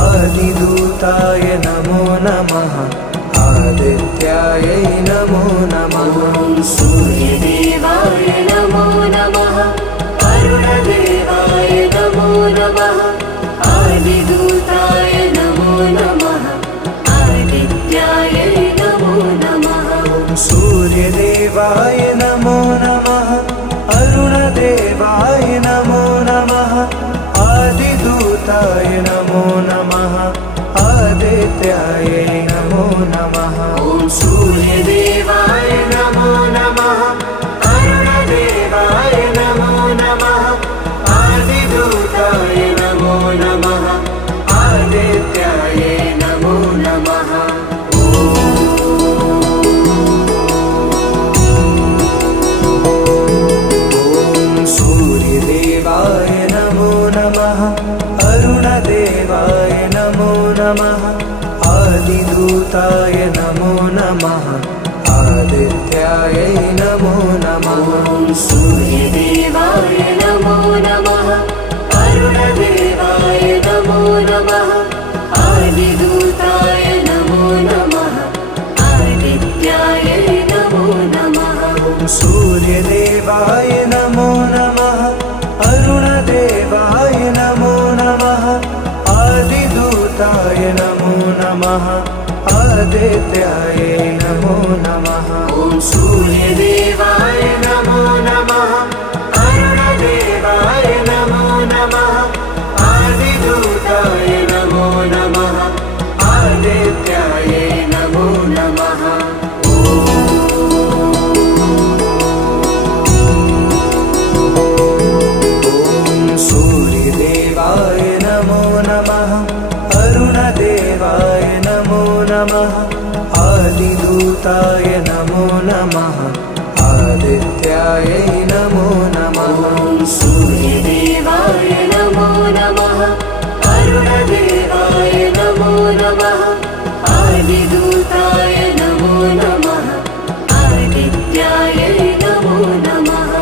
आदिदूताय नमो नमः आदित्याय नमो नमः सूर्यदेवाय नमो नमः अरुणदेवाय नमो नमः आदिदूताय नमो नमः आदित्याय नमो नमः सूर्यदेवाय नमो नमः अरुणदेवाय नमो नमः आदिदूताय नमो नमः आदित्याय नमो नमः सूर्यदेवाय नमो नमः अरुणदेवाय नमो नमः आदिदूताय नमो नमः आदित्याय नमो नमः सूर्यदेवाय नमो नमः अरुणदेवाय नमो नमः आदिदूताय नमो नमः आदित्याय नमो नमः सूर्यदेवाय नमो नमः अरुणदेवाय नमो नमः आदिदूताय नमो नमः आदित्याय नमो नमः सूर्यदेवाय नमो नमः अरुणदेवाय नमो नमः आदिदूताय नमो नमः आदित्याय नमो नमः सूर्यदेवाय नमो नमः अरुणदेवाय नमो नमः आदिदूताय नमो नमः आदित्याय नमो नमः सूर्यदेवाय नमो नमः अरुणदेवाय नमो नमः आदिदूताय नमो नमः आदित्याय नमो नमः सूर्यदेवाय नमो नमः अरुणदेवाय नमो नमः आदिदूताय नमो नमः आदित्याय नमो नमः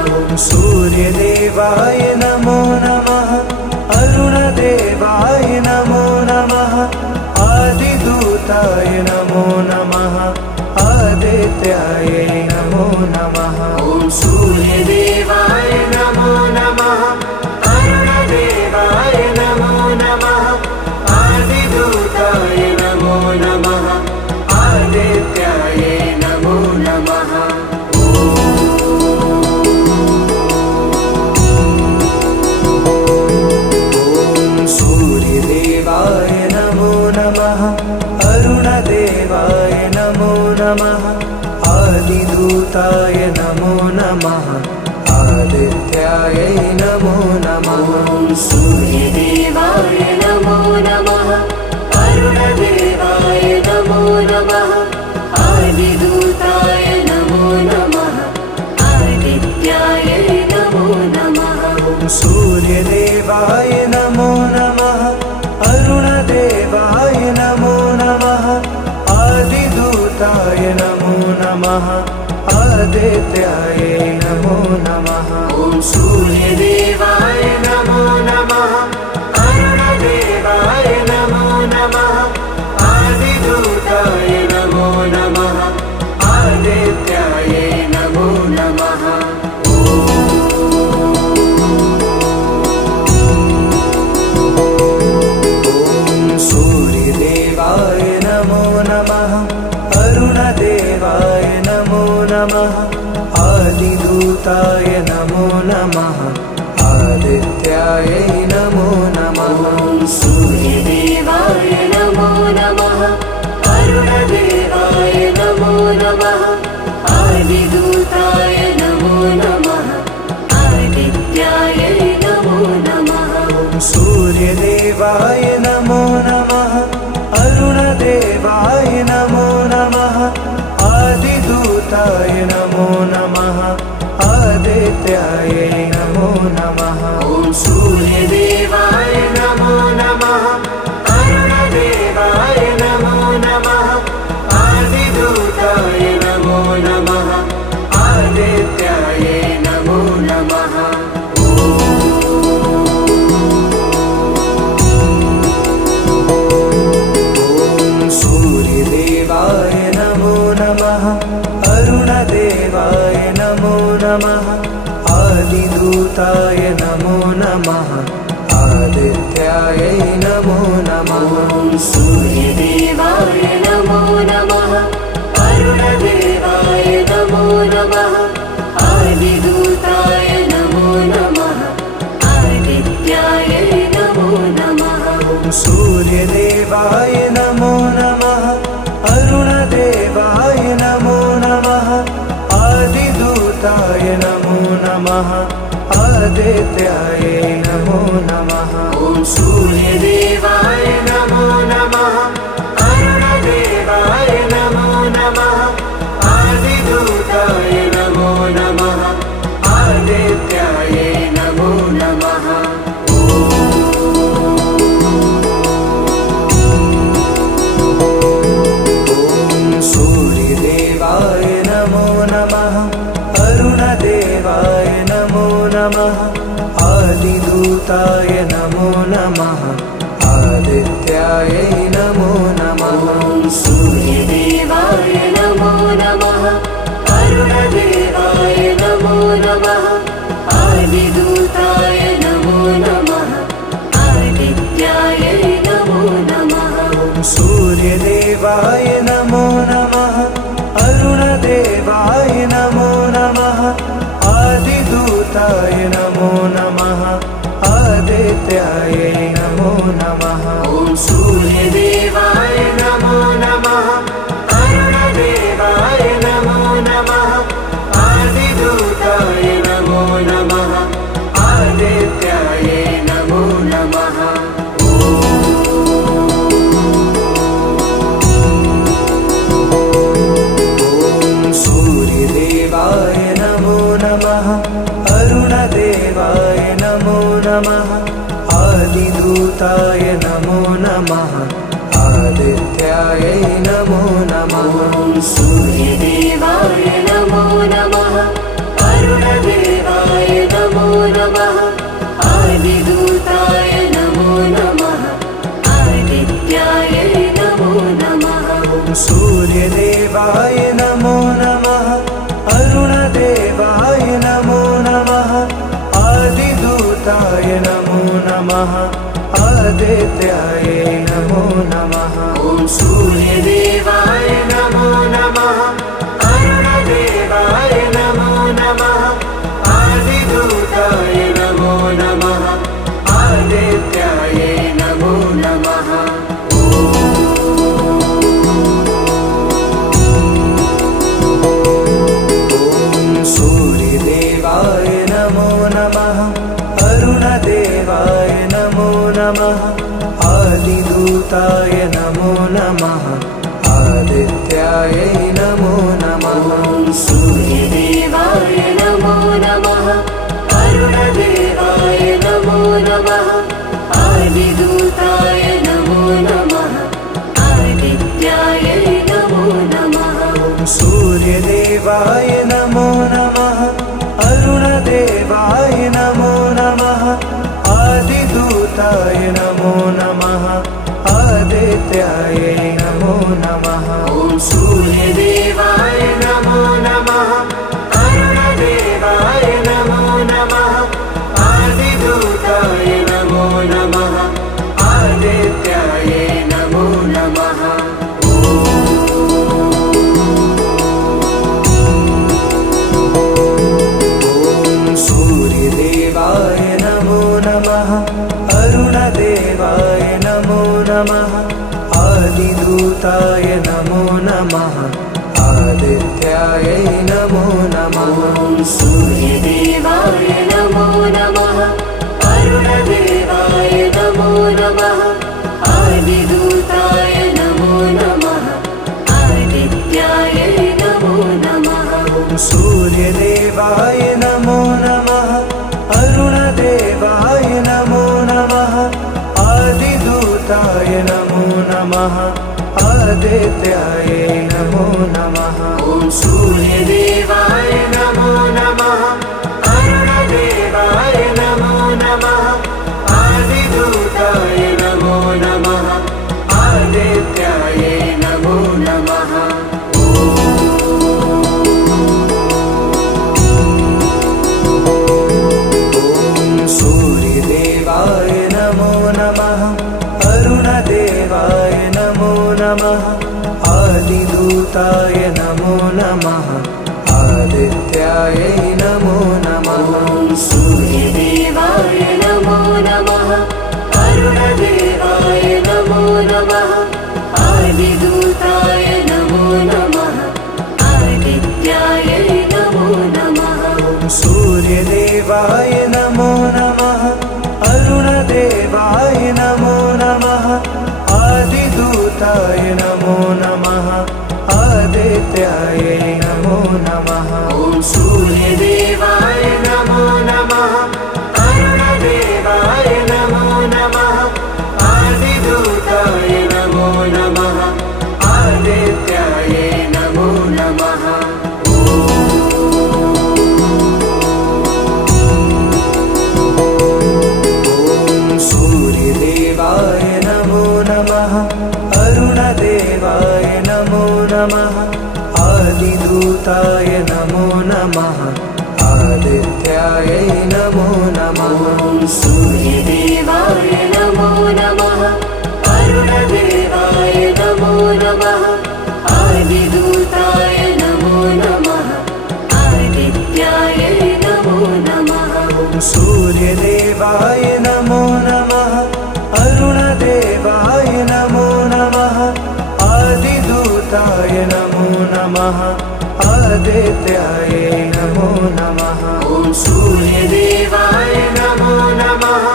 सूर्यदेवाय नमो नमः अरुणदेवाय नमो नमः आदिदूताय नमो नमः आदित्याय नमो नमः सूर्यदेवाय नमो नमः अरुणदेवाय नमो नमः आदिदूताय नमो नमः आदित्याय नमो नमः सूर्यदेवाय नमो नमः अरुणदेवाय नमो नमः आदिदूताय नमो नमः आदित्याय नमो नमः सूर्यदेवाय नमो नमः अरुणदेवाय नमो नमः आदिदूताय नमो नमः आदित्याय नमो नमः सूर्यदेवाय नमो नमः अरुणदेवाय नमो नमः आदिदूताय नमो नमः आदित्याय नमो नमः सूर्यदेवाय नमो नमः अरुणदेवाय नमो नमः आदिदूताय नमो नमः आदित्याय नमो नमः सूर्यदेवाय नमो नमः अरुणदेवाय नमो नमः आदिदूताय नमो नमः आदित्याय नमो नमः सूर्यदेवाय नमो नमः अरुणदेवाय नमो नमः आदिदूताय नमो नमः आदित्याय नमो नमः सूर्यदेवाय नमो नमः अरुणदेवाय नमो नमः आदिदूताय नमो नमः आदित्याय नमो नमः सूर्यदेवाय नमः आदिदूताय नमो नमः आदित्याय नमो नमः सूर्यदेवाय नमो नमः अरुणदेवाय नमो नमः आदिदूताय नमो नमः आदित्याय नमो नमः सूर्यदेवाय नमो नमः अरुणदेवाय नमो नमः आदिदूताय नमो नमः आदित्याय नमो नमः सूर्यदेवाय नमो नमः अरुणदेवाय नमो नमः आदिदूताय नमो नमः आदित्याय नमो नमः सूर्यदेवाय नमो नमः अरुणदेवाय नमो नमः आदिदूताय नमो नमः आदित्याय नमो नमः सूर्यदेवाय नमो नमः अरुणदेवाय नमो नमः आदिदूताय नमो नमः आदित्याय नमो नमः सूर्यदेवाय नमो नमः अरुणदेवाय नमो नमः आदिदूताय नमो नमः आदित्याय नमो नमः सूर्यदेवाय नमो नमः अरुणदेवाय नमो नमः आदिदूताय नमो नमः आदित्याय नमो नमः सूर्यदेवाय नमो नमः अरुणदेवाय नमो नमः आदिदूताय नमो नमः आदित्याय नमो नमः सूर्यदेवाय नमो नमः अरुणदेवाय नमो नमः आदिदूताय नमो नमः आदित्याय नमो नमः सूर्यदेवाय नमो नमः अरुणदेवाय नमो नमः आदिदूताय नमो नमः आदित्याय नमो नमः सूर्यदेवाय नमो नमः अरुणदेवाय नमो नमः आदिदूताय नमो नमः आदित्याय नमो नमः सूर्यदेवाय नमो नमः अरुणदेवाय नमो नमः आदिदूताय नमो नमः आदित्याय नमो नमः सूर्यदेवाय नमो नमः अरुणदेवाय नमो नमः आदिदूताय नमो नमः आदित्याय नमो नमः सूर्यदेवाय नमो नमः अरुणदेवाय नमो नमः आदिदूताय नमो नमः आदित्याय नमो नमः सूर्यदेवाय नमो नमः अरुणदेवाय नमो नमः आदिदूताय नमो नमः आदित्याय नमो नमः सूर्यदेवाय नमो नमः अरुणदेवाय नमो नमः आदिदूताय नमो नमः आदित्याय नमो नमः सूर्यदेवाय नमो नमः अरुणदेवाय नमो नमः आदिदूताय नमो नमः आदित्याय नमो नमः सूर्यदेवाय नमो नमः अरुणदेवाय नमो नमः आदिदूताय नमो नमः आदित्याय नमो नमः सूर्यदेवाय नमो नमः अरुणदेवाय नमो नमः आदिदूताय नमो नमः आदित्याय नमो नमः नमः आदिदूताय नमो नमः आदित्याय नमो नमः सूर्यदेवाय नमो नमः अरुणदेवाय नमो नमः आदिदूताय नमो नमः आदित्याय नमो नमः सूर्यदेवाय नमो नमः अरुणदेवाय नमो नमः आदिदूताय नमो नमः आदित्याय नमो नमः सूर्यदेवाय नमो नमः अरुणदेवाय नमो नमः आदिदूताय नमो नमः आदित्याय नमो नमः सूर्यदेवाय नमो नमः अरुणदेवाय नमो नमः आदिदूताय नमो नमः आदित्याय नमो नमः सूर्यदेवाय नमो नमः अरुणदेवाय नमो नमः आदिदूताय नमो नमः आदित्याय नमो नमः सूर्यदेवाय नमो नमः अरुणदेवाय नमो नमः आदिदूताय नमो नमः आदित्याय नमो नमः सूर्यदेवाय नमो नमः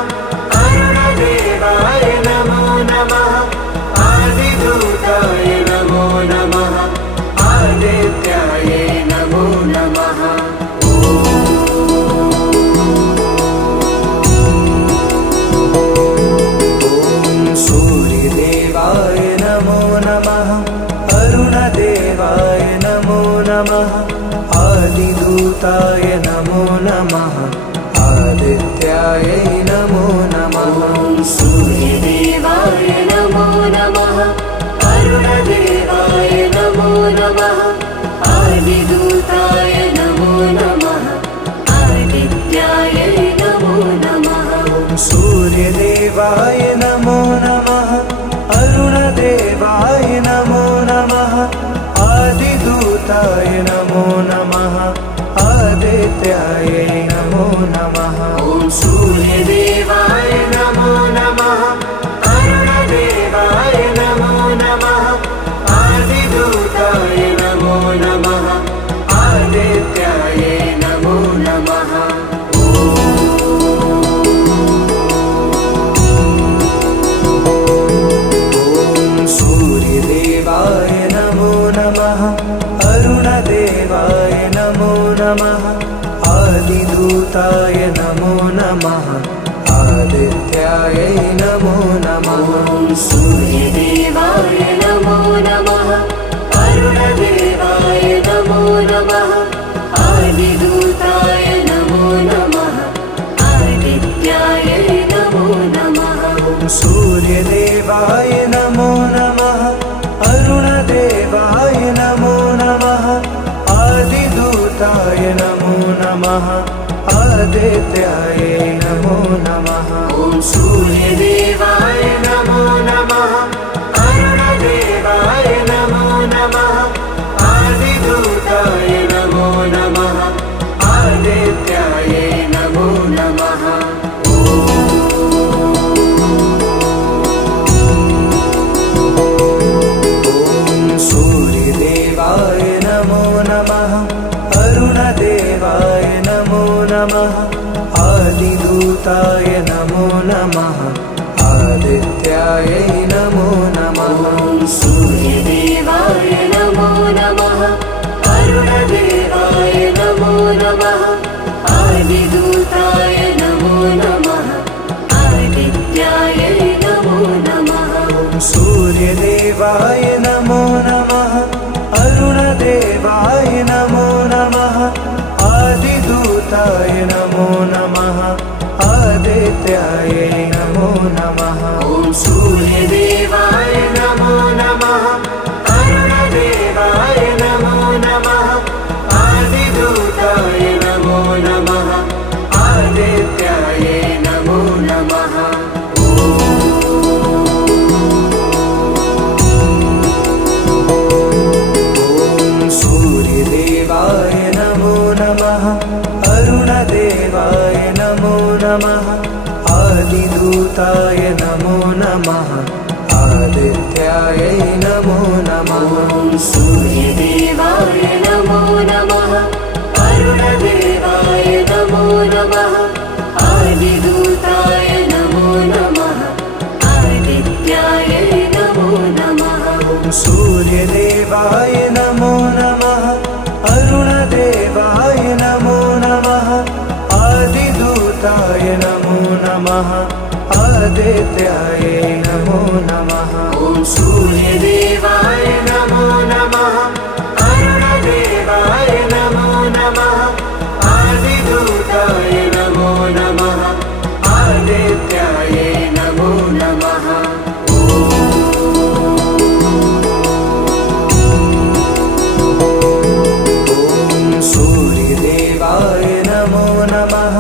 अरुणदेवाय नमो नमः आदिदूताय नमो नमः आदित्याय नमो नमः सूर्यदेवाय नमो नमः अरुणदेवाय नमो नमः आदिदूताय नमो नमः आदित्याय नमो नमः सूर्यदेवाय नमो नमः अरुणदेवाय नमो नमः आदिदूताय नमो नमः आदित्याय नमो नमः सूर्यदेवाय नमो नमः अरुणदेवाय नमो नमः आदिदूताय नमो नमः आदित्याय नमो नमः सूर्यदेवाय नमो नमः अरुणदेवाय नमो नमः आदिदूताय नमो नमः आदित्याय नमो नमः सूर्यदेवाय नमो नमः अरुणदेवाय नमो नमः आदिदूताय नमो नमः आदित्याय नमो नमः सूर्यदेवाय नमो नमः अरुणदेवाय नमो नमः आदिदूताय नमो नमः आदित्याय नमो नमः सूर्यदेवाय नमो नमः अरुणदेवाय नमो नमः आदिदूताय नमो नमः आदित्याय नमो नमः सूर्यदेवाय नमो नमः अरुणदेवाय नमो नमः आदिदूताय नमो नमः आदित्याय नमो नमः सूर्यदेवाय नमो नमः अरुणदेवाय नमो नमः आदिदूताय नमो नमः आदित्याय नमो नमः सूर्यदेवाय नमो नमः अरुणदेवाय नमो नमः आदिदूताय नमो नमः आदित्याय नमो नमः सूर्यदेवाय नमो नमः अरुणदेवाय नमो नमः आदिदूताय नमो नमः आदित्याय नमो नमः सूर्यदेवाय नमो नमः अरुणदेवाय नमो नमः आदिदूताय नमो नमः आदित्याय नमो नमः नमः आदिदूताय नमो नमः आदित्यायै नमो नमः सूर्यदेवाय नमो नमः अरुणदेवाय नमो नमः आदिदूताय नमो नमः आदित्याय नमो नमः सूर्यदेवाय नमो नमः अरुणदेवाय नमो नमः आदिदूताय नमो नमः आदित्याय नमो नमः सूर्यदेवाय नमो नमः अरुणदेवाय नमो नमः आदिदूताय नमो नमः आदित्याय नमो नमः सूर्यदेवाय नमो नमः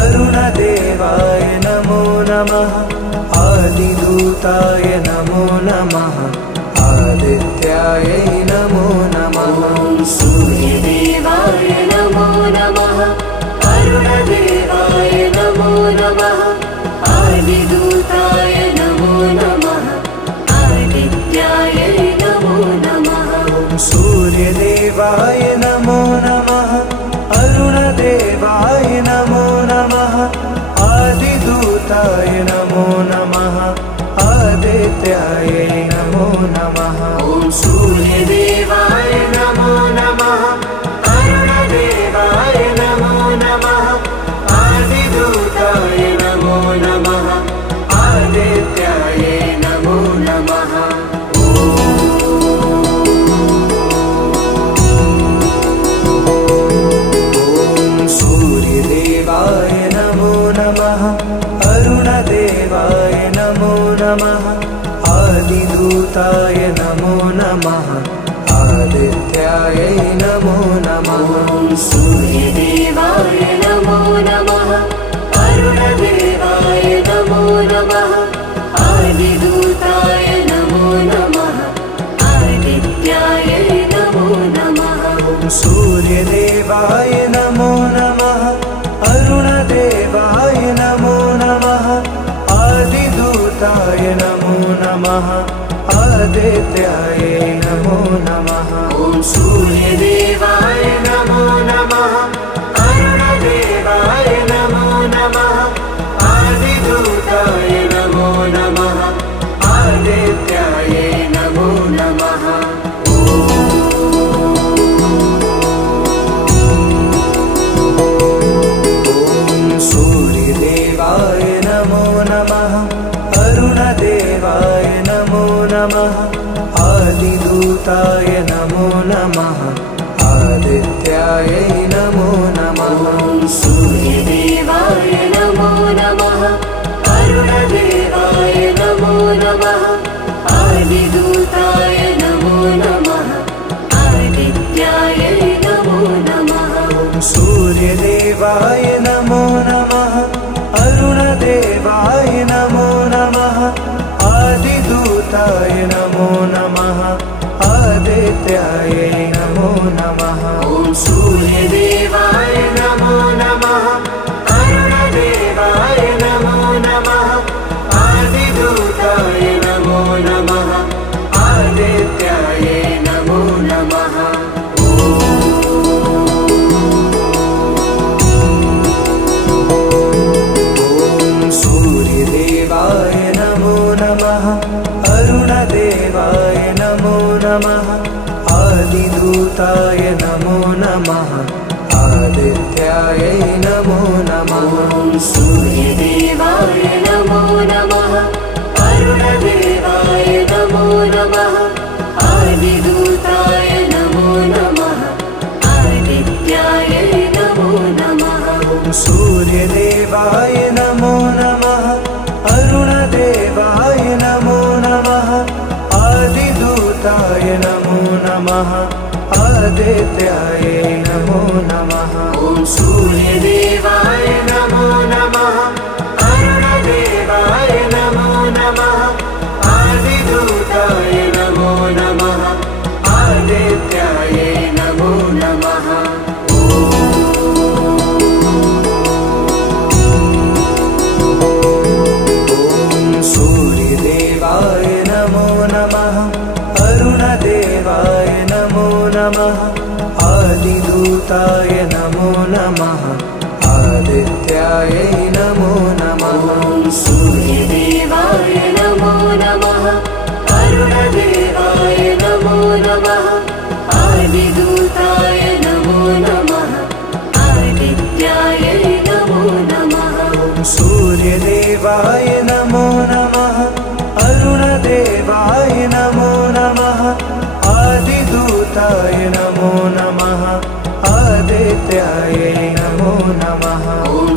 अरुणदेवाय नमो नमः आदिदूताय नमो नमः आदित्याय नमो नमः सूर्यदेवाय नमो नमः अरुणदेवाय नमो नमः आदिदूताय नमो नमः आदित्याय नमो नमः सूर्यदेवाय नमो नमः अरुणदेवाय नमो नमः आदिदूताय नमो नमः आदित्याय नमो नमः सूर्यदेवाय नमो नमः अरुणदेवाय नमो नमः आदिदूताय नमो नमः आदित्याय नमो नमः सूर्यदेवाय नमो नमः अरुणदेवाय नमो नमः आदिदूताय नमो नमः आदित्याय नमो नमः सूर्यदेवाय नमो नमः अरुणदेवाय नमो नमः आदिदूताय नमो नमः आदित्याय नमो नमः सूर्यदेवाय नमो नमः अरुणदेवाय नमो नमः आदिदूताय नमो नमः आदित्याय नमो नमः सूर्यदेवाय नमो नमः अरुणदेवाय नमो नमः आदिदूताय नमो नमः आदित्याय नमो नमः सूर्यदेवाय नमो नमः अरुणदेवाय नमो नमः आदिदूताय नमो नमः आदित्याय नमो नमः सूर्यदेवाय नमो नमः अरुणदेवाय नमो नमः आदिदूताय नमो नमः आदित्याय नमो नमः सूर्यदेवाय नमो नमः अरुणदेवाय नमो नमः आदिदूताय नमो नमः आदित्याय नमो नमः सूर्यदेवाय नमो नमः अरुणदेवाय नमो नमः आदिदूताय नमो नमः आदित्याय नमो नमः सूर्यदेवाय नमो नमः अरुणदेवाय नमो नमः आदिदूताय नमो नमः आदित्याय नमो नमः सूर्यदेवाय नमो नमः अरुणदेवाय नमो नमः आदिदूताय नमो नमः आदित्याय नमो नमः सूर्यदेवाय नमो नमः अरुणदेवाय नमो नमः आदिदूताय नमो नमः आदित्याय नमो नमः सूर्यदेवाय नमो नमः अरुणदेवाय नमो नमः आदिदूताय नमो नमः आदित्याय नमो नमः नमः आदिदूताय नमो नमः आदित्याय नमो नमः सूर्यदेवाय नमो नमः अरुणदेवाय नमो नमः आदिदूताय नमो नमः आदित्याय नमो नमः सूर्यदेवाय नमो नमः अरुणदेवाय नमो नमः आदिदूताय नमो नमः आदित्याय नमो नमः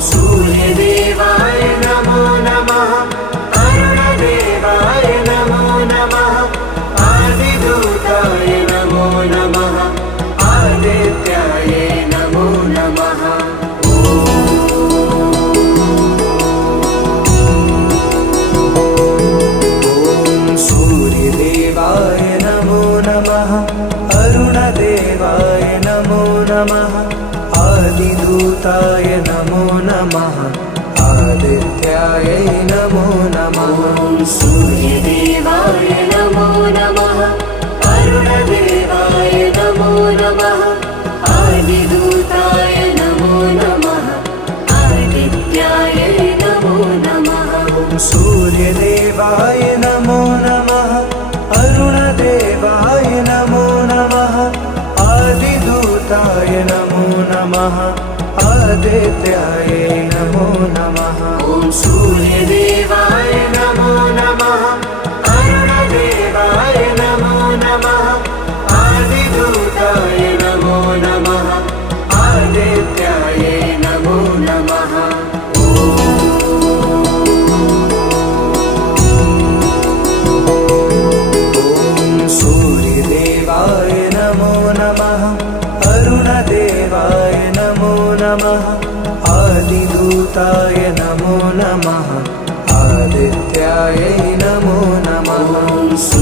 सूर्यदेवाय नमो नमः अरुणदेवाय नमो नमः आदिदूताय नमो नमः आदित्याय नमो नमः सूर्यदेवाय नमो नमः अरुणदेवाय नमो नमः आदिदूताय नमो नमः आदित्याय नमो नमः सूर्यदेवाय नमो नमः अरुणदेवाय नमो नमः आदिदूताय नमो नमः आदित्याय नमो नमः सूर्यदेवाय नमो नमः अरुणदेवाय नमो नमः आदिदूताय नमो नमः आदित्याय नमो नमः सूर्यदेवाय नमो नमः अरुणदेवाय नमो नमः आदिदूताय नमो नमः आदित्याय नमो नमः सूर्यदेवाय नमो नमः अरुणदेवाय नमो नमः आदिदूताय नमो नमः आदित्याय नमो नमः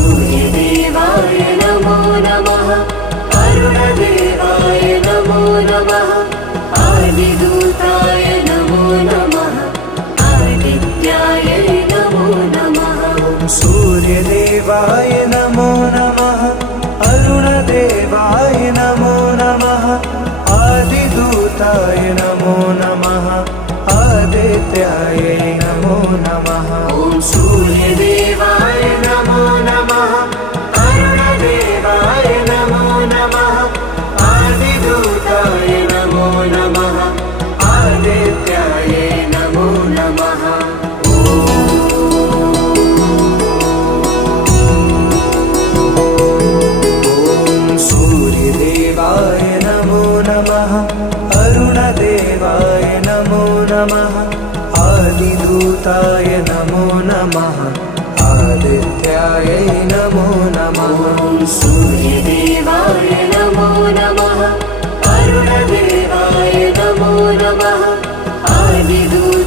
सूर्यदेवाय नमो नमः अरुणदेवाय नमो नमः आदिदूताय नमो नमः आदित्याय नमो नमः सूर्यदेवाय नमो नमः अरुणदेवाय नमो नमः आदिदूताय नमो नमः आदित्याय नमो नमः सूर्यदेवाय नमो नमः अरुणदेवाय नमो नमः आदिदूताय नमो नमः आदित्याय नमो नमः सूर्यदेवाय नमो नमः अरुणदेवाय नमो नमः आदिदूताय नमो नमः आदित्याय नमो नमः सूर्यदेवाय नमो नमः अरुणदेवाय नमो नमः आदिदूताय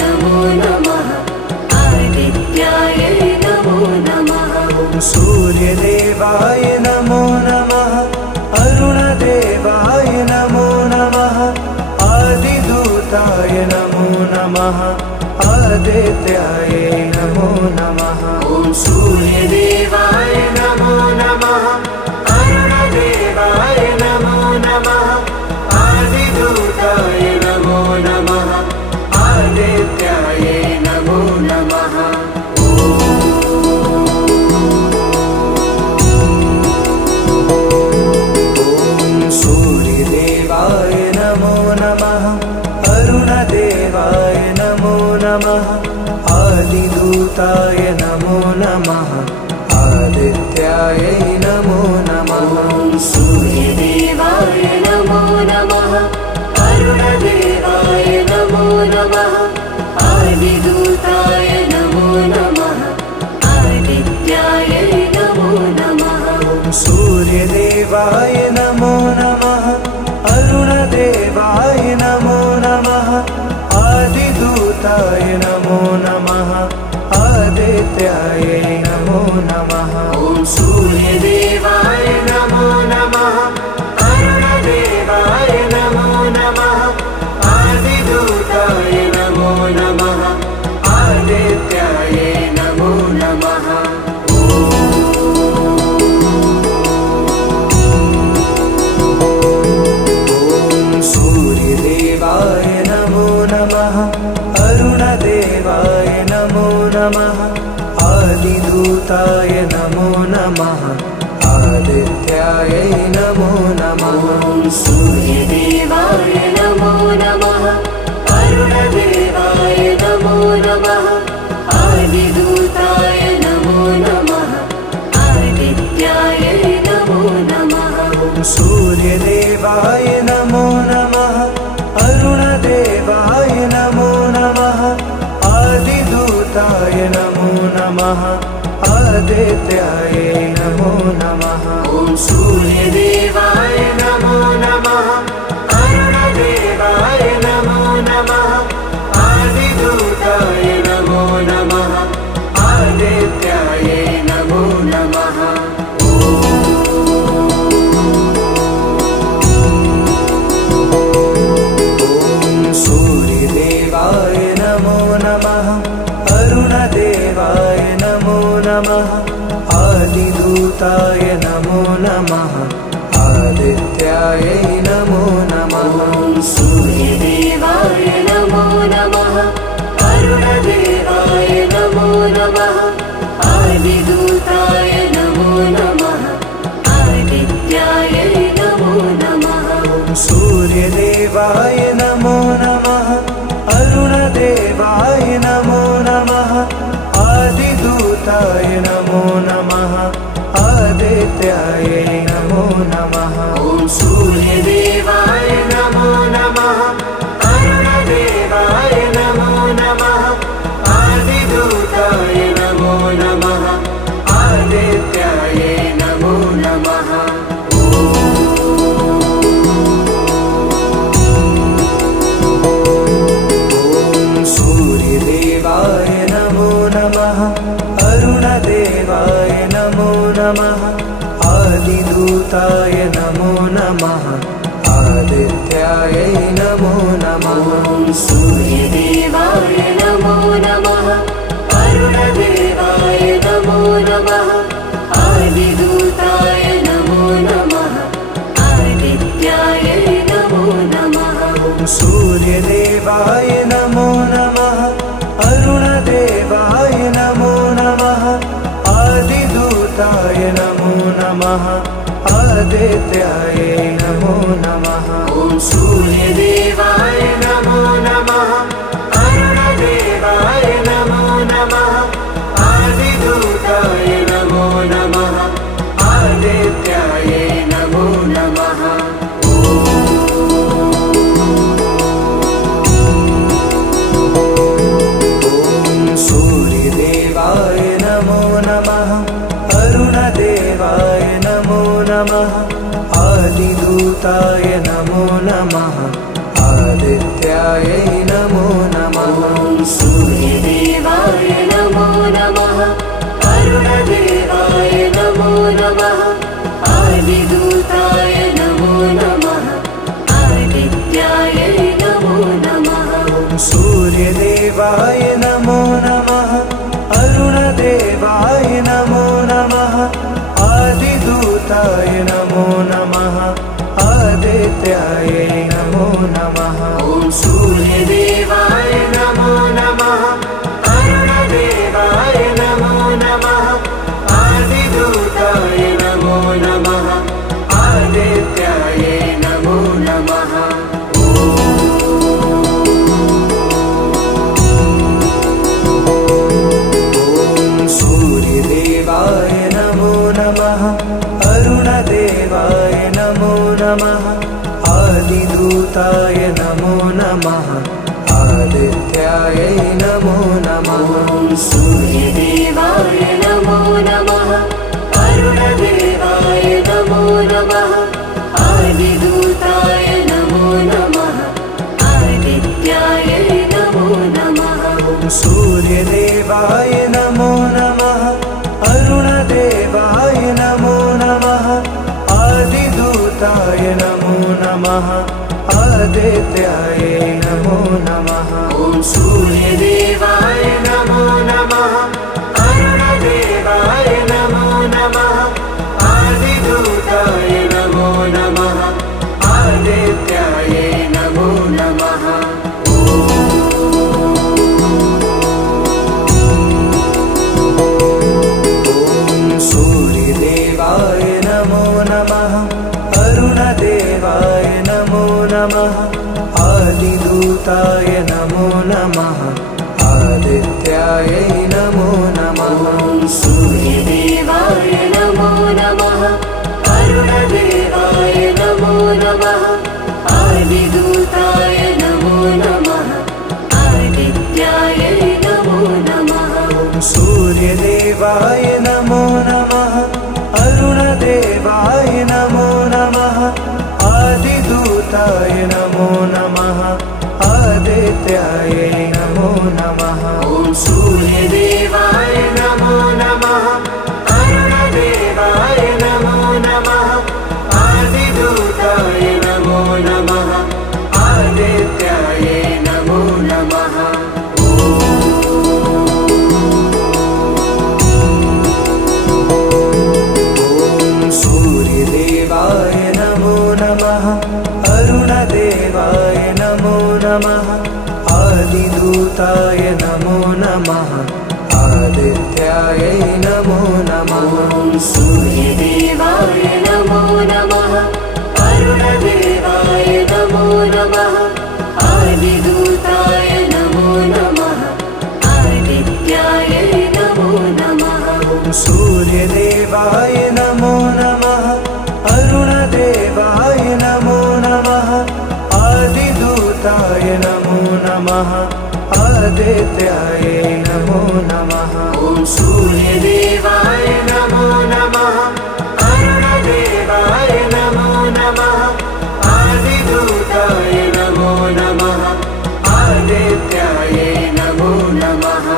नमो नमः आदित्याय नमो नमः सूर्यदेवाय नमो नमः अरुणदेवाय नमो नमः आदिदूताय नमो नमः आदित्याय नमो नमः सूर्यदेवाय नमो नमः अरुणदेवाय नमो नमः आदिदूताय नमो नमः आदित्याय नमो नमः सूर्यदेवाय नमो नमः अरुणदेवाय नमो नमः आदिदूताय नमो नमः आदित्याय नमो नमः सूर्यदेवाय नमो नमः अरुणदेवाय नमो नमः आदिदूताय नमो नमः आदित्याय नमो नमः सूर्यदेवाय नमो नमः अरुणदेवाय नमो नमः आदिदूताय नमो नमः आदित्याय नमो नमः सूर्यदेवाय नमो नमः अरुणदेवाय नमो नमः आदिदूताय नमो नमः आदित्याय नमो नमः नमः आदिदूताय नमो नमः आदित्याय नमो नमः सूर्यदेवाय नमो नमः अरुणदेवाय नमो नमः आदिदूताय नमो नमः आदित्याय नमो नमः सूर्यदेवाय नमो नमः अरुणदेवाय नमो नमः आदिदूताय नमो नमः आदित्याय नमो नमः सूर्यदेवाय नमो नमः अरुणदेवाय नमो नमः आदिदूताय नमो नमः आदित्याय नमो नमः सूर्यदेवाय नमो नमः अरुणदेवाय नमो नमः आदिदूताय नमो नमः आदित्याय नमो नमः सूर्यदेवाय नमो नमः अरुणदेवाय नमो नमः आदिदूताय नमो नमः आदित्याय नमो नमः सूर्यदेवाय नमो नमः अरुणदेवाय नमो नमः आदिदूताय नमो नमः आदित्याय नमो नमः सूर्यदेवाय नमो नमः अरुणदेवाय नमो नमः आदिदूताय नमो नमः आदित्याय नमो नमः सूर्यदेवाय नमो नमः अरुणदेवाय नमो नमः आदिदूताय नमो नमः आदित्याय नमो नमः सूर्यदेवाय नमो नमः अरुणदेवाय नमो नमः आदिदूताय नमो नमः आदित्याय नमो नमः सूर्यदेवाय नमो नमः अरुणदेवाय नमो नमः आदिदूताय नमो नमः आदित्याय नमो नमः सूर्यदेवाय नमो नमः अरुणदेवाय नमो नमः आदिदूताय नमो नमः आदित्याय नमो नमः सूर्यदेवाय नमो नमः अरुणदेवाय नमो नमः आदिदूताय नमो नमः आदित्याय नमो नमः सूर्यदेवाय नमो नमः अरुणदेवाय नमो नमः आदिदूताय नमो नमः आदित्याय नमो नमः सूर्यदेवाय नमो नमः अरुणदेवाय नमो नमः आदिदूताय नमो नमः आदित्याय नमो नमः सूर्यदेवाय नमो नमः अरुणदेवाय नमो नमः आदिदूताय नमो नमः आदित्याय नमो नमः सूर्यदेवाय नमो नमः अरुणदेवाय नमो नमः आदिदूताय नमो नमः आदित्याय नमो नमः सूर्यदेवाय नमो नमः अरुणदेवाय नमो नमः आदिदूताय नमो नमः आदित्याय नमो नमः सूर्यदेवाय नमो नमः अरुणदेवाय नमो नमः आदिदूताय नमो नमः आदित्याय नमो नमः सूर्यदेवाय नमो नमः अरुणदेवाय नमो नमः आदिदूताय नमो नमः आदित्याय नमो नमः आदिदूताय नमो नमः आदित्याय नमो नमः सूर्यदेवाय नमो नमः अरुणदेवाय नमो नमः आदिदूताय नमो नमः आदित्याय नमो नमः सूर्यदेवाय नमो नमः अरुणदेवाय नमो नमः आदिदूताय नमो नमः आदित्याय नमो नमः सूर्यदेवाय नमो नमः अरुणदेवाय नमो नमः आदिदूताय नमो नमः आदित्याय नमो नमः सूर्यदेवाय नमो नमः अरुणदेवाय नमो नमः आदिदूताय नमो नमः आदित्याय नमो नमः सूर्यदेवाय नमो नमः अरुणदेवाय नमो नमः आदिदूताय नमो नमः आदित्याय नमो नमः सूर्यदेवाय नमो नमः अरुणदेवाय नमो नमः आदिदूताय नमो नमः आदित्याय नमो नमः सूर्यदेवाय नमो नमः अरुणदेवाय नमो नमः आदिदूताय नमो नमः आदित्याय नमो नमः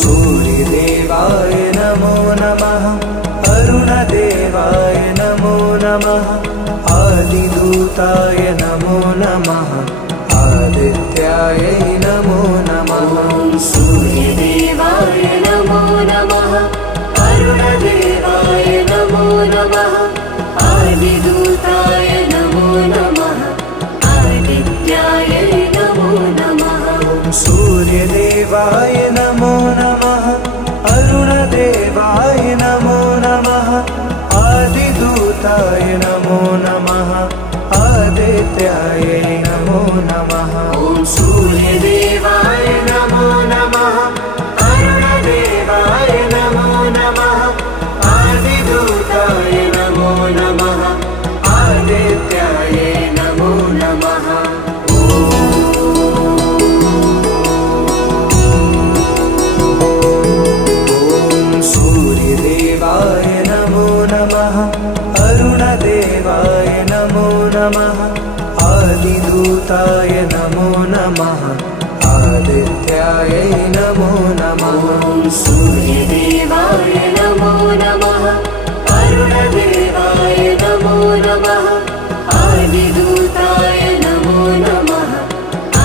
सूर्यदेवाय नमो नमः अरुणदेवाय नमो नमः आदिदूताय नमो नमः आदित्याय नमो नमः सूर्यदेवाय नमो नमः अरुणदेवाय नमो नमः आदिदूताय नमो नमः आदित्याय नमो नमः सूर्यदेवाय नमो नमः अरुणदेवाय नमो नमः आदिदूताय नमो नमः आदित्याय नमो नमः सूर्यदेवाय नमो नमः अरुणदेवाय नमो नमः आदिदूताय नमो नमः आदित्याय नमो नमः सूर्यदेवाय नमो नमः अरुणदेवाय नमो नमः आदिदूताय नमो नमः आदित्याय नमो नमः सूर्यदेवाय नमो नमः अरुणदेवाय नमो नमः आदिदूताय नमो नमः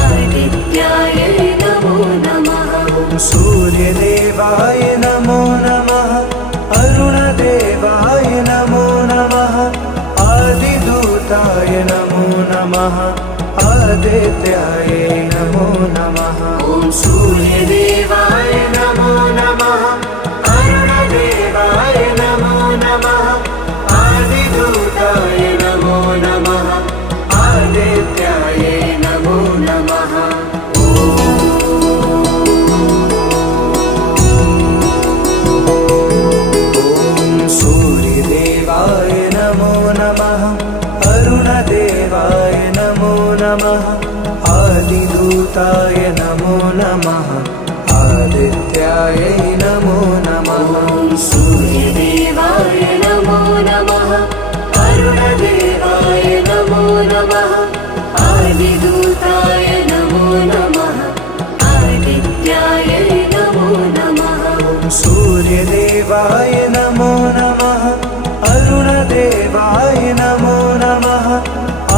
आदित्याय नमो नमः सूर्यदेवाय नमो नमः अरुणदेवाय नमो नमः आदिदूताय नमो नमः आदित्याय नमो नमः सूर्यदेवाय नमो नमः अरुणदेवाय नमो नमः आदिदूताय नमो नमः आदित्याय नमो नमः सूर्यदेवाय नमो नमः अरुणदेवाय नमो नमः आदिदूताय नमो नमः आदित्याय नमो नमः सूर्यदेवाय नमो नमः अरुणदेवाय नमो नमः आदिदूताय नमो नमः आदित्याय नमो नमः सूर्यदेवाय नमो नमः अरुणदेवाय नमो नमः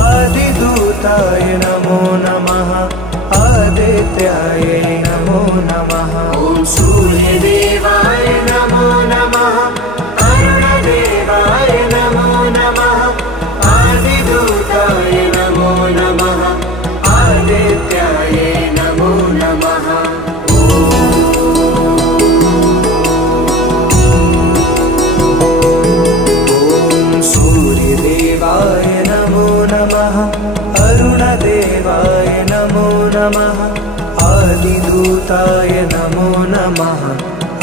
आदिदूताय नमो नमः आदित्याय नमो नमः सूर्यदेवाय नमो नमः अरुणदेवाय नमो नमः आदिदूताय नमो नमः आदित्याय नमो नमः नमः आदिदूताय नमो नमः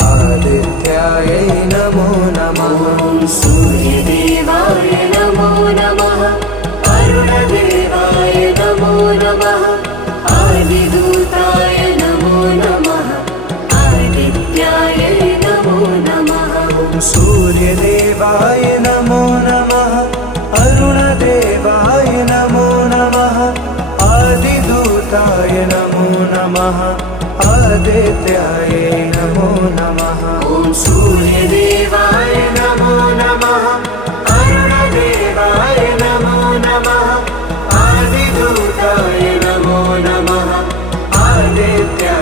आदित्याय नमो नमः सूर्यदेवाय नमो नमः अरुणदेवाय नमो नमः आदिदूताय नमो नमः आदित्याय नमो नमः सूर्यदेवाय नमो नमः अरुणदेवाय नमो नमः आदिदूताय नमो नमः आदित्याय नमो नमः सूर्यदेवाय नमो नमः अरुणदेवाय नमो नमः आदिदूताय नमो नमः आदित्याय